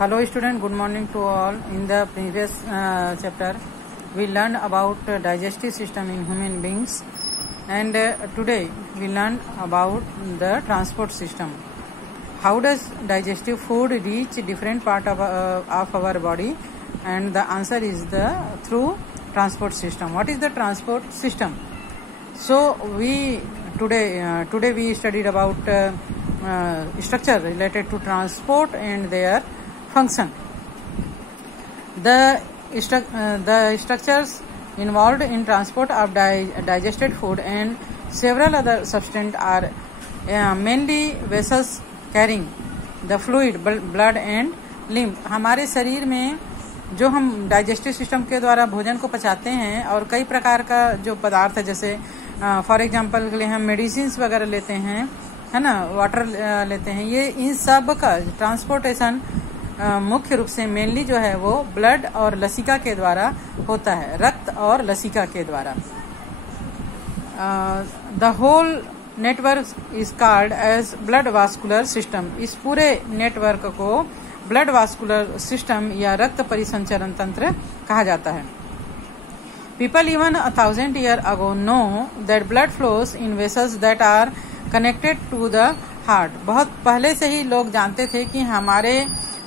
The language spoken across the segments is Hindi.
Hello student, good morning to all. In the previous chapter we learned about digestive system in human beings, and today we learn about the transport system. How does digestive food reach different part of our body? And the answer is through transport system. What is the transport system? So we today we studied about structure related to transport and their function. The structures involved in transport of digested food and several other substances are mainly vessels carrying the fluid, blood and lymph. हमारे शरीर में जो हम डाइजेस्टिव सिस्टम के द्वारा भोजन को पचाते हैं और कई प्रकार का जो पदार्थ है, जैसे फॉर एग्जांपल के लिए हम मेडिसिन वगैरह लेते हैं, है ना, वाटर लेते हैं, ये इन सब का ट्रांसपोर्टेशन मुख्य रूप से मेनली जो है वो ब्लड और लसिका के द्वारा होता है, रक्त और लसिका के द्वारा. The whole network is called as blood vascular system. इस पूरे नेटवर्क को ब्लड वास्कुलर सिस्टम या रक्त परिसंचरण तंत्र कहा जाता है. People even 1,000 years ago know that blood flows in vessels that are connected to the heart. बहुत पहले से ही लोग जानते थे कि हमारे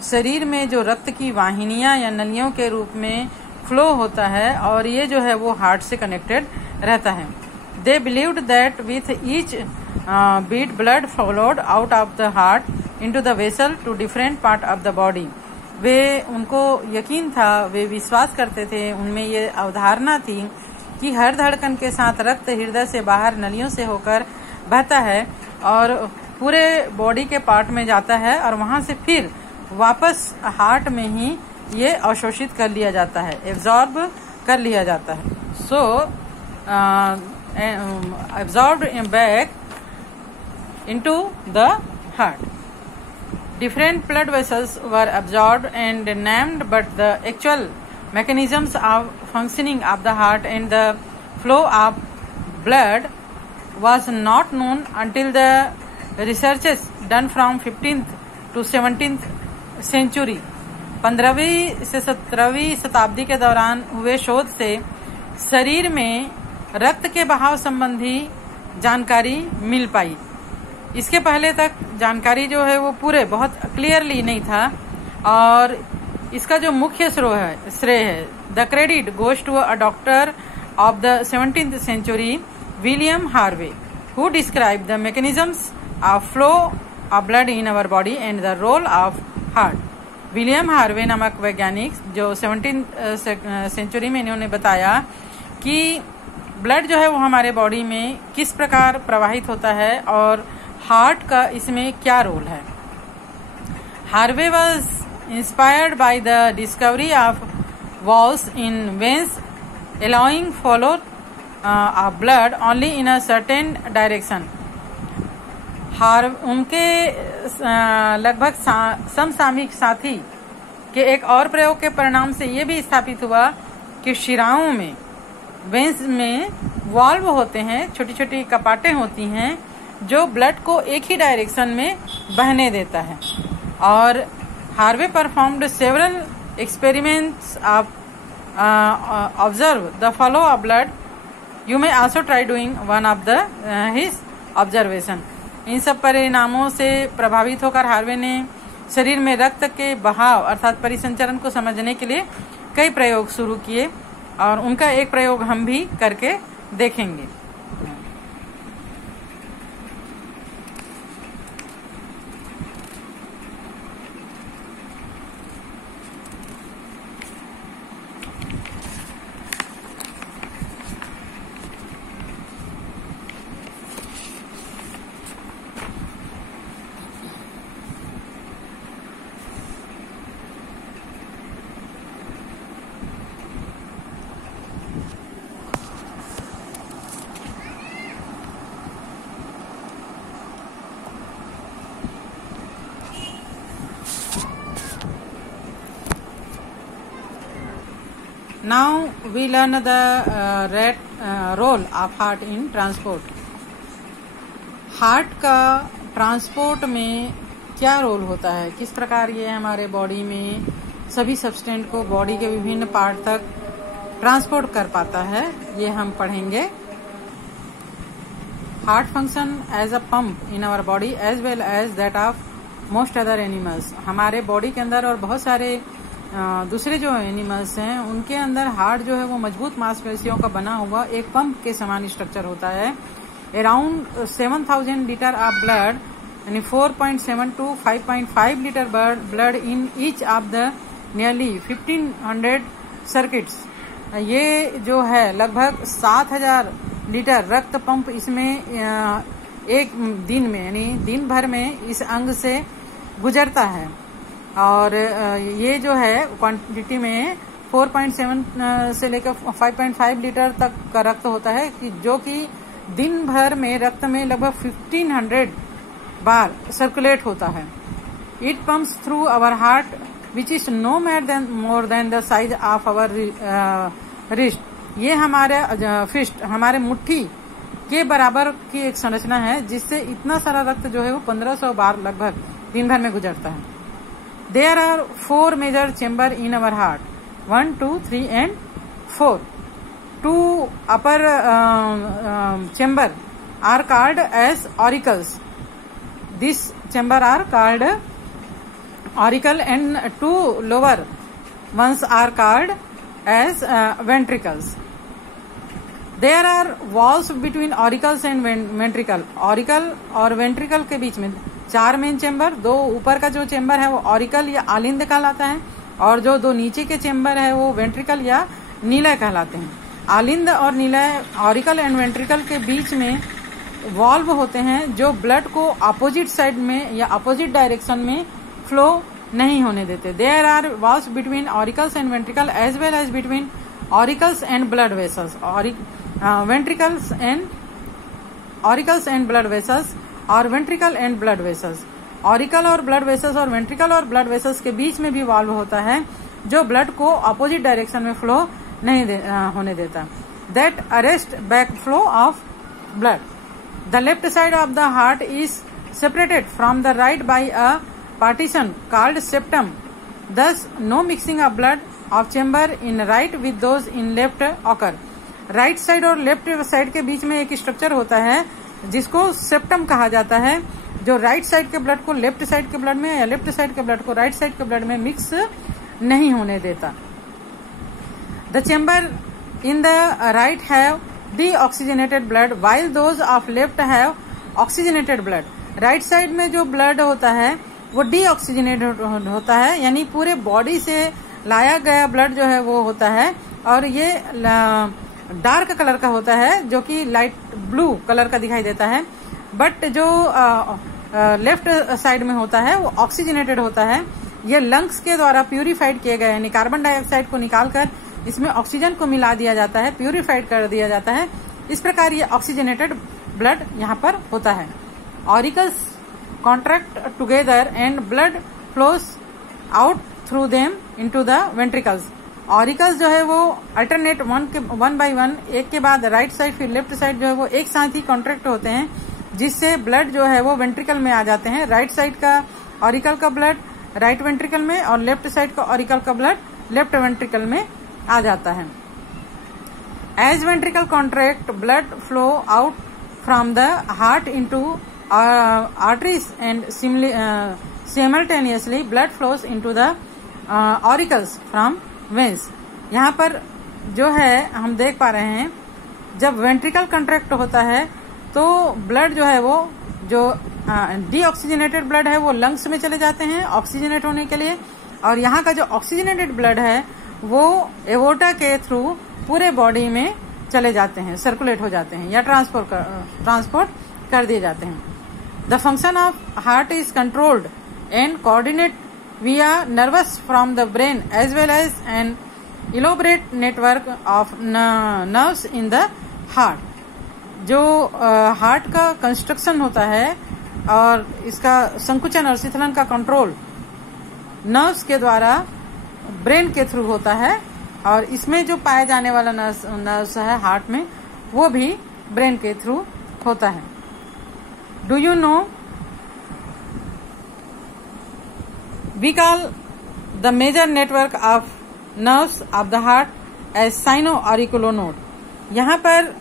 शरीर में जो रक्त की वाहिनियां या नलियों के रूप में फ्लो होता है और ये जो है वो हार्ट से कनेक्टेड रहता है. They believed that with each beat blood flowed out of the heart into the vessel to different part of the body. वे उनको यकीन था, वे विश्वास करते थे, उनमें ये अवधारणा थी कि हर धड़कन के साथ रक्त हृदय से बाहर नलियों से होकर बहता है और पूरे बॉडी के पार्ट में जाता है और वहां से फिर वापस हार्ट में ही ये अवशोषित कर लिया जाता है, एब्जॉर्ब कर लिया जाता है. So absorbed back into the heart. Different blood vessels were absorbed and named, but the actual mechanisms of functioning of the heart and the flow of blood was not known until the researches done from 15th to 17th century. 15वीं से 17वीं शताब्दी के दौरान हुए शोध से शरीर में रक्त के बहाव संबंधी जानकारी मिल पाई. इसके पहले तक जानकारी जो है वो पूरे बहुत क्लियरली नहीं था और इसका जो मुख्य श्रेय है, the credit goes to a doctor of the 17th century, William Harvey, who describe the mechanisms of flow of blood in our body and the role of heart. William Harvey नामक वैज्ञानिक जो 17th century में इन्होंने बताया कि ब्लड जो है वो हमारे बॉडी में किस प्रकार प्रवाहित होता है और हार्ट का इसमें क्या रोल है. Harvey was inspired by the discovery of walls in veins allowing flow of blood only in a certain direction. उनके लगभग समसामयिक साथी के एक और प्रयोग के परिणाम से ये भी स्थापित हुआ कि शिराओं में, वेन्स में वाल्व होते हैं, छोटी छोटी कपाटें होती हैं जो ब्लड को एक ही डायरेक्शन में बहने देता है. और Harvey performed several experiments of observe the flow of blood. You may also try doing one of the his observation. इन सब परिणामों से प्रभावित होकर हार्वे ने शरीर में रक्त के बहाव अर्थात परिसंचरण को समझने के लिए कई प्रयोग शुरू किए और उनका एक प्रयोग हम भी करके देखेंगे. Now we learn the role of heart in transport. Heart का ट्रांसपोर्ट में क्या रोल होता है, किस प्रकार ये हमारे बॉडी में सभी सब्सटेंट को बॉडी के विभिन्न पार्ट तक ट्रांसपोर्ट कर पाता है, ये हम पढ़ेंगे। Heart function as a pump in our body as well as that of most other animals. हमारे बॉडी के अंदर और बहुत सारे दूसरे जो एनिमल्स हैं उनके अंदर हार्ट जो है वो मजबूत मांसपेशियों का बना हुआ एक पंप के समान स्ट्रक्चर होता है। अराउंड 7000 लीटर ऑफ ब्लड यानी 4.7 to 5.5 litre blood in each of the nearly 1500 circuits. ये जो है लगभग 7000 लीटर रक्त पंप इसमें एक दिन में यानी दिन भर में इस अंग से गुजरता है। और ये जो है क्वांटिटी में 4.7 से लेकर 5.5 लीटर तक का रक्त होता है कि जो कि दिन भर में रक्त में लगभग 1500 बार सर्कुलेट होता है। It pumps through our heart which is no more than the size of our wrist. ये हमारे फिस्ट हमारे मुट्ठी के बराबर की एक संरचना है जिससे इतना सारा रक्त जो है वो 1500 बार लगभग दिन भर में गुजरता है। There are 4 major chamber in our heart, 1, 2, 3 and 4. 2 upper chamber are called as auricles. These chamber are called auricle and 2 lower ones are called as ventricles. There are walls between auricles and ventricle. Auricle और ventricle के बीच में 4 मेन चेम्बर, 2 ऊपर का जो चेम्बर है वो ऑरिकल या आलिंद कहलाता है और जो 2 नीचे के चेम्बर है वो वेंट्रिकल या नीलय कहलाते हैं। आलिंद और नीलय ऑरिकल एंड वेंट्रिकल के बीच में वॉल्व होते हैं जो ब्लड को अपोजिट साइड में या अपोजिट डायरेक्शन में फ्लो नहीं होने देते। There are valves between auricles and ventricle as well as between auricles and blood vessels. Ventricles and auricles and blood vessels और ventricle and blood vessels. Auricle और ब्लड वेसल्स और वेंट्रिकल और ब्लड वेसल्स के बीच में भी वाल्व होता है जो ब्लड को अपोजिट डायरेक्शन में फ्लो नहीं होने देता। That arrest back flow of blood. The left side of the heart is separated from the right by a partition called septum. Thus no mixing of blood of chamber in right with those in left occur. Right side और लेफ्ट साइड के बीच में एक स्ट्रक्चर होता है जिसको सेप्टम कहा जाता है, जो राइट साइड के ब्लड को लेफ्ट साइड के ब्लड में या लेफ्ट साइड के ब्लड को राइट साइड के ब्लड में मिक्स नहीं होने देता। The chamber in the right have deoxygenated blood while those of left have oxygenated blood. Right side में जो ब्लड होता है वो डीऑक्सीजनेटेड होता है यानी पूरे बॉडी से लाया गया ब्लड जो है वो होता है और ये डार्क कलर का होता है जो कि लाइट ब्लू कलर का दिखाई देता है। बट जो लेफ्ट साइड में होता है वो ऑक्सीजनेटेड होता है। ये लंग्स के द्वारा प्यूरिफाइड किए गए यानी कार्बन डाइऑक्साइड को निकालकर इसमें ऑक्सीजन को मिला दिया जाता है, प्यूरिफाइड कर दिया जाता है। इस प्रकार ये ऑक्सीजनेटेड ब्लड यहाँ पर होता है। Auricles contract together and blood flows out through them into the ventricles. Auricles जो है वो अल्टरनेट 1 by 1 एक के बाद राइट साइड फिर लेफ्ट साइड जो है वो एक साथ ही कॉन्ट्रैक्ट होते हैं जिससे ब्लड जो है वो वेंट्रिकल में आ जाते हैं। राइट साइड का ऑरिकल का ब्लड राइट वेंट्रिकल में और लेफ्ट साइड का ऑरिकल का ब्लड लेफ्ट वेंट्रिकल में आ जाता है। As ventricle contract blood flow out from the heart into arteries and simultaneously blood flows into the auricles from veins. यहाँ पर जो है हम देख पा रहे हैं जब वेंट्रिकल कंट्रैक्ट होता है तो ब्लड जो है वो जो डीऑक्सीजनेटेड ब्लड है वो लंग्स में चले जाते हैं ऑक्सीजनेट होने के लिए और यहाँ का जो ऑक्सीजनेटेड ब्लड है वो एवोर्टा के थ्रू पूरे बॉडी में चले जाते हैं, सर्कुलेट हो जाते हैं या ट्रांसपोर्ट कर दिए जाते हैं। The function of heart is controlled and coordinate via nervous from the brain as well as an elaborate network of nerves in the heart। जो हार्ट का कंस्ट्रक्शन होता है और इसका संकुचन और शिथिलन का कंट्रोल नर्व्स के द्वारा ब्रेन के थ्रू होता है और इसमें जो पाए जाने वाला नर्व्स है हार्ट में वो भी ब्रेन के थ्रू होता है। Do you know we call the major network of nerves of the heart as sino auriculo node. यहाँ पर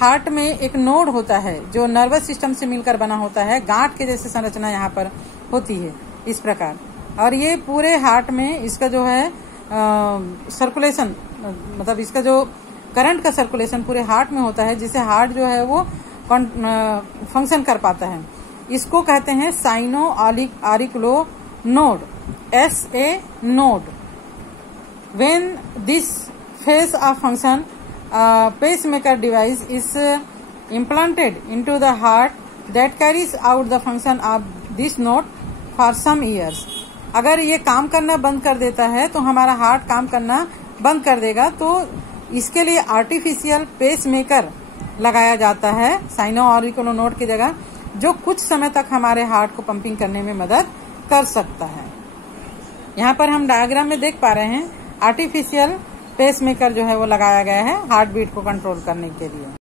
हार्ट में एक नोड होता है जो नर्वस सिस्टम से मिलकर बना होता है, गांठ के जैसे संरचना यहाँ पर होती है इस प्रकार। और ये पूरे हार्ट में इसका जो है सर्कुलेशन, मतलब इसका जो करंट का सर्कुलेशन पूरे हार्ट में होता है, जिससे हार्ट जो है वो फंक्शन कर पाता है। इसको कहते हैं sino auriculo node, SA node. When this phase of function pacemaker device is implanted into the heart that carries out the function of this node for some years। अगर ये काम करना बंद कर देता है तो हमारा हार्ट काम करना बंद कर देगा, तो इसके लिए आर्टिफिशियल पेसमेकर लगाया जाता है साइनो ऑरिकुलो नोड की जगह, जो कुछ समय तक हमारे हार्ट को पंपिंग करने में मदद कर सकता है। यहाँ पर हम डायग्राम में देख पा रहे हैं आर्टिफिशियल पेसमेकर जो है वो लगाया गया है हार्ट बीट को कंट्रोल करने के लिए।